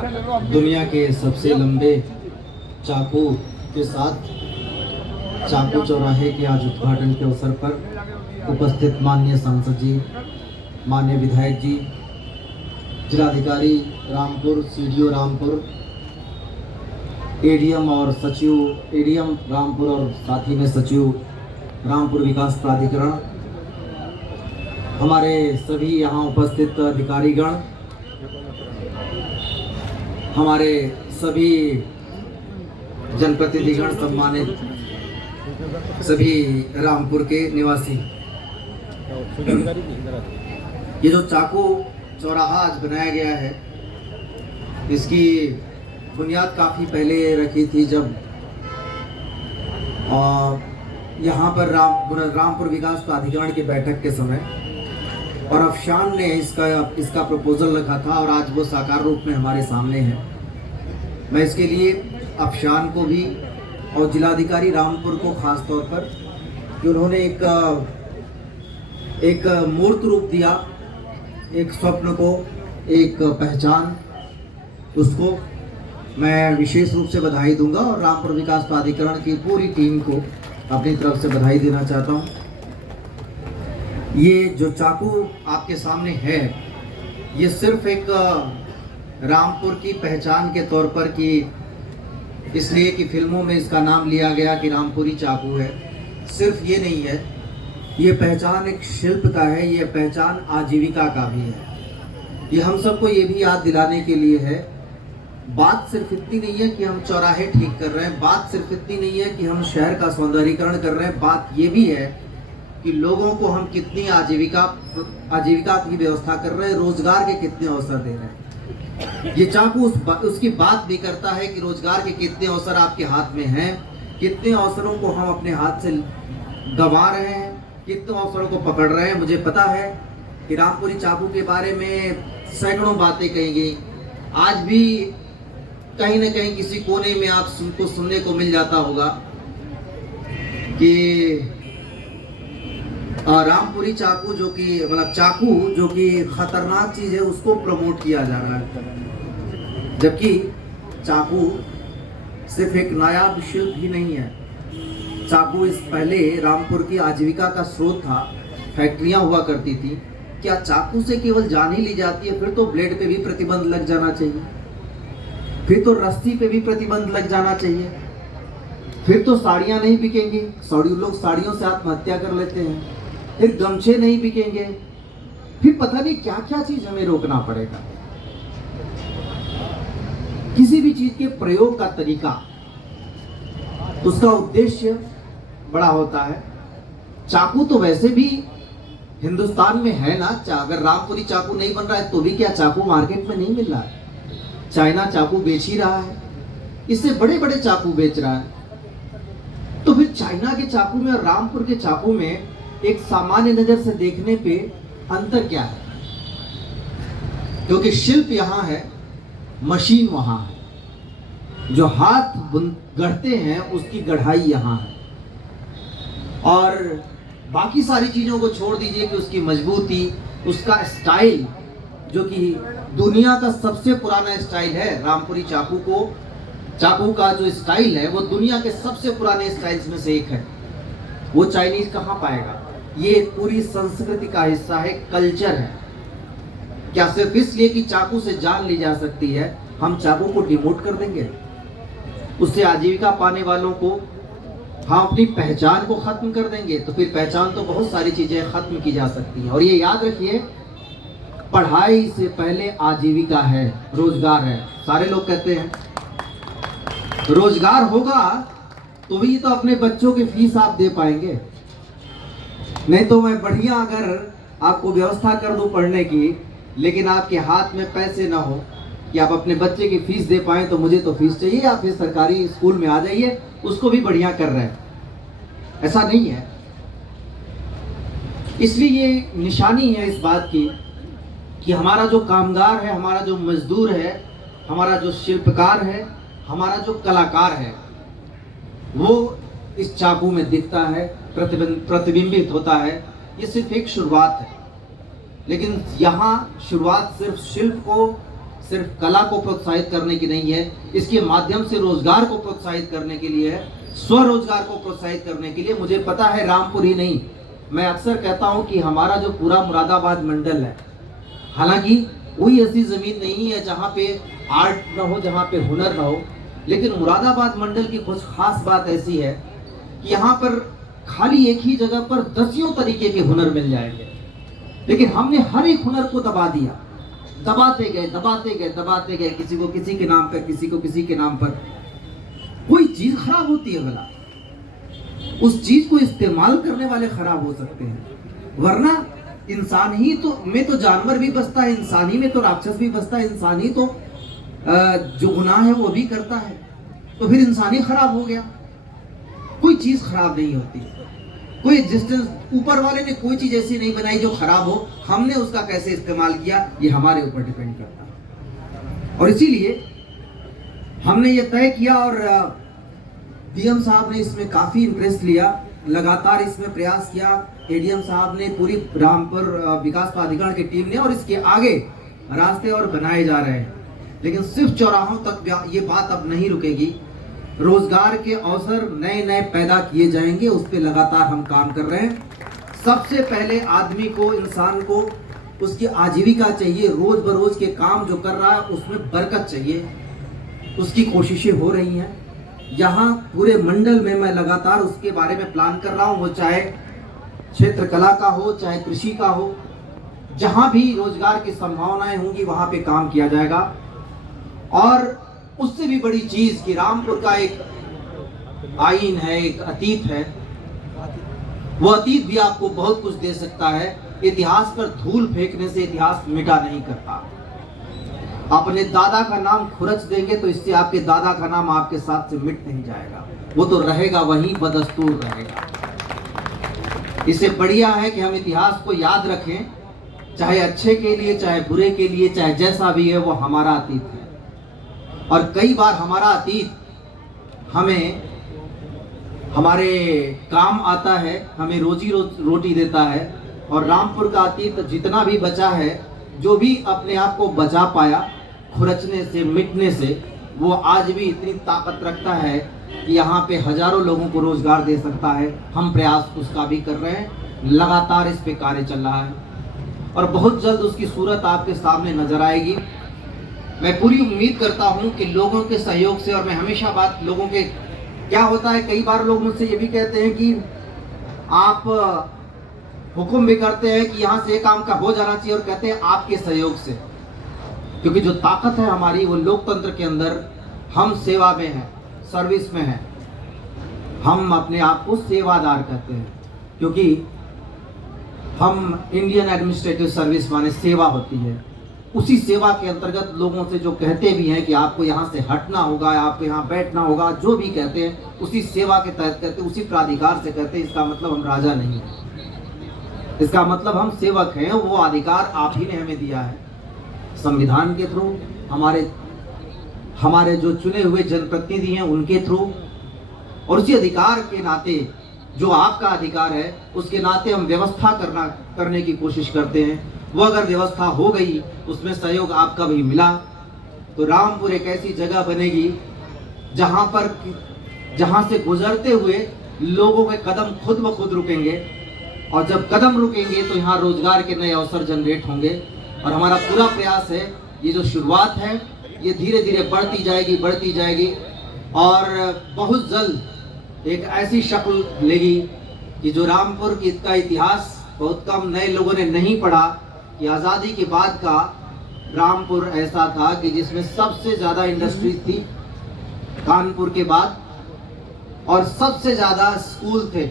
दुनिया के सबसे लंबे चाकू के साथ चाकू चौराहे के आज उद्घाटन के अवसर पर उपस्थित माननीय सांसद जी, माननीय विधायक जी, जिलाधिकारी रामपुर, सीडीओ रामपुर, एडीएम और सचिव एडीएम रामपुर और साथ ही में सचिव रामपुर विकास प्राधिकरण, हमारे सभी यहाँ उपस्थित अधिकारीगण, हमारे सभी जनप्रतिनिधिगण, सम्मानित सभी रामपुर के निवासी, ये जो चाकू चौराहा आज बनाया गया है, इसकी बुनियाद काफ़ी पहले रखी थी जब यहाँ पर रामपुर विकास प्राधिकरण की बैठक के समय, और अफशान ने इसका प्रपोजल रखा था और आज वो साकार रूप में हमारे सामने है। मैं इसके लिए अफशान को भी और जिलाधिकारी रामपुर को खास तौर पर कि उन्होंने एक मूर्त रूप दिया, एक स्वप्न को, एक पहचान, उसको मैं विशेष रूप से बधाई दूंगा और रामपुर विकास प्राधिकरण की पूरी टीम को अपनी तरफ से बधाई देना चाहता हूं। ये जो चाकू आपके सामने है, ये सिर्फ एक रामपुर की पहचान के तौर पर कि इसलिए कि फिल्मों में इसका नाम लिया गया कि रामपुरी चाकू है, सिर्फ ये नहीं है। ये पहचान एक शिल्प का है, ये पहचान आजीविका का भी है। ये हम सबको ये भी याद दिलाने के लिए है। बात सिर्फ इतनी नहीं है कि हम चौराहे ठीक कर रहे हैं, बात सिर्फ इतनी नहीं है कि हम शहर का सौंदर्यीकरण कर रहे हैं, बात ये भी है कि लोगों को हम कितनी आजीविका की व्यवस्था कर रहे हैं, रोजगार के कितने अवसर दे रहे हैं। ये चाकू उसकी बात भी करता है कि रोजगार के कितने अवसर आपके हाथ में हैं, कितने अवसरों को हम अपने हाथ से गंवा रहे हैं, कितने अवसरों को पकड़ रहे हैं। मुझे पता है कि रामपुरी चाकू के बारे में सैकड़ों बातें कही गई, आज भी कहीं न कहीं किसी कोने में आपको सुनने को मिल जाता होगा कि रामपुरी चाकू जो कि मतलब चाकू जो कि खतरनाक चीज है, उसको प्रमोट किया जा रहा है, जबकि चाकू सिर्फ एक नायाब शिल्प ही नहीं है। चाकू इस पहले रामपुर की आजीविका का स्रोत था, फैक्ट्रियां हुआ करती थी। क्या चाकू से केवल जान ही ली जाती है? फिर तो ब्लेड पे भी प्रतिबंध लग जाना चाहिए, फिर तो रस्सी पे भी प्रतिबंध लग जाना चाहिए, फिर तो साड़ियां नहीं बिकेंगी, लोग साड़ियों से आत्महत्या कर लेते हैं, फिर गमछे नहीं बिकेंगे, फिर पता नहीं क्या क्या चीज हमें रोकना पड़ेगा। किसी भी चीज के प्रयोग का तरीका, उसका उद्देश्य बड़ा होता है। चाकू तो वैसे भी हिंदुस्तान में है ना, अगर रामपुरी चाकू नहीं बन रहा है तो भी क्या चाकू मार्केट में नहीं मिल रहा है? चाइना चाकू बेच ही रहा है, इससे बड़े बड़े चाकू बेच रहा है। तो फिर चाइना के चाकू में और रामपुर के चाकू में एक सामान्य नजर से देखने पे अंतर क्या है? क्योंकि शिल्प यहां है, मशीन वहां है। जो हाथ गढ़ते हैं उसकी गढ़ाई यहां है, और बाकी सारी चीजों को छोड़ दीजिए कि उसकी मजबूती, उसका स्टाइल, जो कि दुनिया का सबसे पुराना स्टाइल है। रामपुरी चाकू का जो स्टाइल है वो दुनिया के सबसे पुराने स्टाइल्स में से एक है। वो चाइनीज कहाँ पाएगा? ये पूरी संस्कृति का हिस्सा है, कल्चर है। क्या सिर्फ इसलिए कि चाकू से जान ली जा सकती है हम चाकू को डिमोट कर देंगे? उससे आजीविका पाने वालों को हम अपनी पहचान को खत्म कर देंगे? तो फिर पहचान तो बहुत सारी चीजें खत्म की जा सकती है। और ये याद रखिए, पढ़ाई से पहले आजीविका है, रोजगार है। सारे लोग कहते हैं रोजगार होगा तो भी तो अपने बच्चों की फीस आप दे पाएंगे, नहीं तो मैं बढ़िया अगर आपको व्यवस्था कर दूं पढ़ने की, लेकिन आपके हाथ में पैसे ना हो कि आप अपने बच्चे की फीस दे पाएं, तो मुझे तो फीस चाहिए, आप फिर सरकारी स्कूल में आ जाइए, उसको भी बढ़िया कर रहे हैं। ऐसा नहीं है। इसलिए ये निशानी है इस बात की कि हमारा जो कामगार है, हमारा जो मजदूर है, हमारा जो शिल्पकार है, हमारा जो कलाकार है, वो इस चाकू में दिखता है, प्रतिबिंबित होता है। ये सिर्फ एक शुरुआत है, लेकिन यहाँ शुरुआत सिर्फ शिल्प को सिर्फ कला को प्रोत्साहित करने की नहीं है, इसके माध्यम से रोजगार को प्रोत्साहित करने के लिए है, स्वरोजगार को प्रोत्साहित करने के लिए। मुझे पता है रामपुर ही नहीं, मैं अक्सर कहता हूं कि हमारा जो पूरा मुरादाबाद मंडल है, हालांकि कोई ऐसी जमीन नहीं है जहां पे आर्ट ना हो, जहां पे हुनर ना हो, लेकिन मुरादाबाद मंडल की कुछ खास बात ऐसी है कि यहाँ पर खाली एक ही जगह पर दसियों तरीके के हुनर मिल जाएंगे, लेकिन हमने हर एक हुनर को दबा दिया, दबाते गए, किसी को किसी के नाम पर, किसी को किसी के नाम पर। कोई चीज खराब होती है भला, उस चीज को इस्तेमाल करने वाले खराब हो सकते हैं, वरना इंसान ही तो में तो जानवर भी बसता है, इंसान ही में तो राक्षस भी बसता है, इंसान ही तो जो गुनाह है वो भी करता है, तो फिर इंसान ही खराब हो गया। कोई चीज खराब नहीं होती, कोई एग्जिस्टेंस, ऊपर वाले ने कोई चीज ऐसी नहीं बनाई जो खराब हो, हमने उसका कैसे इस्तेमाल किया ये हमारे ऊपर डिपेंड करता है। और इसीलिए हमने ये तय किया और डीएम साहब ने इसमें काफी इंटरेस्ट लिया, लगातार इसमें प्रयास किया, एडीएम साहब ने, पूरी रामपुर विकास प्राधिकरण की टीम ने, और इसके आगे रास्ते और बनाए जा रहे हैं। लेकिन सिर्फ चौराहों तक ये बात अब नहीं रुकेगी, रोजगार के अवसर नए नए पैदा किए जाएंगे, उस पर लगातार हम काम कर रहे हैं। सबसे पहले आदमी को, इंसान को उसकी आजीविका चाहिए, रोज बरोज के काम जो कर रहा है उसमें बरकत चाहिए, उसकी कोशिशें हो रही हैं। यहाँ पूरे मंडल में मैं लगातार उसके बारे में प्लान कर रहा हूँ, वो चाहे क्षेत्र कला का हो, चाहे कृषि का हो, जहाँ भी रोजगार की संभावनाएं होंगी वहाँ पे काम किया जाएगा। और उससे भी बड़ी चीज कि रामपुर का एक आईन है, एक अतीत है, वो अतीत भी आपको बहुत कुछ दे सकता है। इतिहास पर धूल फेंकने से इतिहास मिटा नहीं करता। अपने दादा का नाम खुरच देंगे तो इससे आपके दादा का नाम आपके साथ से मिट नहीं जाएगा, वो तो रहेगा, वहीं बदस्तूर रहेगा। इससे बढ़िया है कि हम इतिहास को याद रखें, चाहे अच्छे के लिए, चाहे बुरे के लिए, चाहे जैसा भी है, वो हमारा अतीत है। और कई बार हमारा अतीत हमें हमारे काम आता है, हमें रोजी रोटी देता है। और रामपुर का अतीत जितना भी बचा है, जो भी अपने आप को बचा पाया खुरचने से, मिटने से, वो आज भी इतनी ताकत रखता है कि यहाँ पे हजारों लोगों को रोजगार दे सकता है। हम प्रयास उसका भी कर रहे हैं, लगातार इस पे कार्य चल रहा है और बहुत जल्द उसकी सूरत आपके सामने नजर आएगी। मैं पूरी उम्मीद करता हूँ कि लोगों के सहयोग से, और मैं हमेशा बात लोगों के, क्या होता है कई बार लोग मुझसे ये भी कहते हैं कि आप हुक्म भी करते हैं कि यहाँ से काम का हो जाना चाहिए, और कहते हैं आपके सहयोग से, क्योंकि जो ताकत है हमारी वो लोकतंत्र के अंदर, हम सेवा में हैं, सर्विस में हैं। हम अपने आप को सेवादार कहते हैं, क्योंकि हम इंडियन एडमिनिस्ट्रेटिव सर्विस माने सेवा होती है। उसी सेवा के अंतर्गत लोगों से जो कहते भी हैं कि आपको यहाँ से हटना होगा, आपको यहाँ बैठना होगा, जो भी कहते हैं उसी सेवा के तहत कहते हैं, उसी प्राधिकार से कहते हैं। इसका मतलब हम राजा नहीं हैं, इसका मतलब हम सेवक हैं। वो अधिकार आप ही ने हमें दिया है संविधान के थ्रू, हमारे जो चुने हुए जनप्रतिनिधि हैं उनके थ्रू, और उसी अधिकार के नाते, जो आपका अधिकार है, उसके नाते हम व्यवस्था करने की कोशिश करते हैं। वो अगर व्यवस्था हो गई, उसमें सहयोग आपका भी मिला, तो रामपुर एक ऐसी जगह बनेगी जहां से गुजरते हुए लोगों के कदम खुद ब खुद रुकेंगे, और जब कदम रुकेंगे तो यहाँ रोजगार के नए अवसर जनरेट होंगे। और हमारा पूरा प्रयास है, ये जो शुरुआत है ये धीरे धीरे बढ़ती जाएगी और बहुत जल्द एक ऐसी शक्ल लेगी कि जो रामपुर की का इतिहास बहुत कम नए लोगों ने नहीं पढ़ा कि आज़ादी के बाद का रामपुर ऐसा था कि जिसमें सबसे ज़्यादा इंडस्ट्रीज थी कानपुर के बाद, और सबसे ज़्यादा स्कूल थे।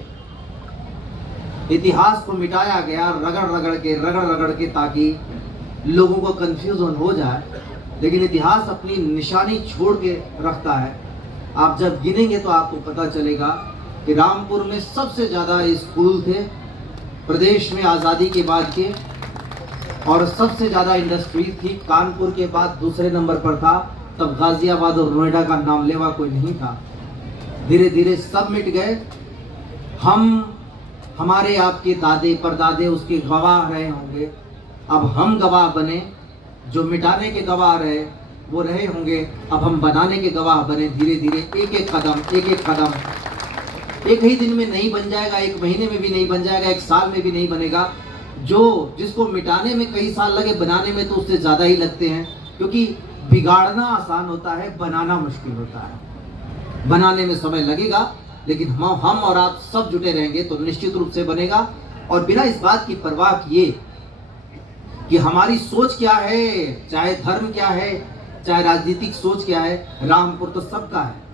इतिहास को मिटाया गया रगड़ रगड़ के ताकि लोगों को कंफ्यूजन हो जाए, लेकिन इतिहास अपनी निशानी छोड़ के रखता है। आप जब गिनेंगे तो आपको पता चलेगा कि रामपुर में सबसे ज़्यादा स्कूल थे प्रदेश में आज़ादी के बाद के, और सबसे ज़्यादा इंडस्ट्री थी। कानपुर के बाद दूसरे नंबर पर था, तब गाजियाबाद और नोएडा का नाम लेवा कोई नहीं था। धीरे धीरे सब मिट गए। हमारे आपके दादे परदादे उसके गवाह रहे होंगे, अब हम गवाह बने जो मिटाने के गवाह रहे। वो रहे होंगे। अब हम बनाने के गवाह बने, धीरे धीरे एक एक कदम एक ही दिन में नहीं बन जाएगा, एक महीने में भी नहीं बन जाएगा, एक साल में भी नहीं बनेगा। जिसको मिटाने में कई साल लगे, बनाने में तो उससे ज़्यादा ही लगते हैं, क्योंकि बिगाड़ना आसान होता है, बनाना मुश्किल होता है। बनाने में समय लगेगा, लेकिन हम और आप सब जुटे रहेंगे तो निश्चित रूप से बनेगा। और बिना इस बात की परवाह किए कि हमारी सोच क्या है, चाहे धर्म क्या है, चाहे राजनीतिक सोच क्या है, रामपुर तो सबका है।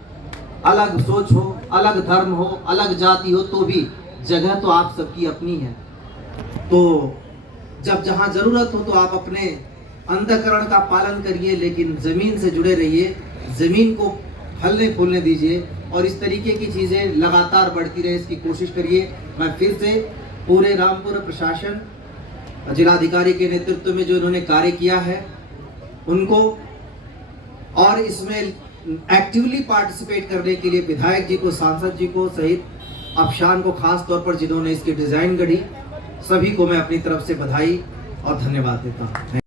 अलग सोच हो, अलग धर्म हो, अलग जाति हो, तो भी जगह तो आप सबकी अपनी है। तो जब जहाँ जरूरत हो तो आप अपने अंतःकरण का पालन करिए, लेकिन जमीन से जुड़े रहिए, जमीन को फलने फूलने दीजिए और इस तरीके की चीजें लगातार बढ़ती रहे, इसकी कोशिश करिए। मैं फिर से पूरे रामपुर प्रशासन, जिलाधिकारी के नेतृत्व में जो इन्होंने कार्य किया है उनको, और इसमें एक्टिवली पार्टिसिपेट करने के लिए विधायक जी को, सांसद जी को सहित अफशान को खास तौर पर जिन्होंने इसकी डिजाइन गढ़ी, सभी को मैं अपनी तरफ से बधाई और धन्यवाद देता हूँ।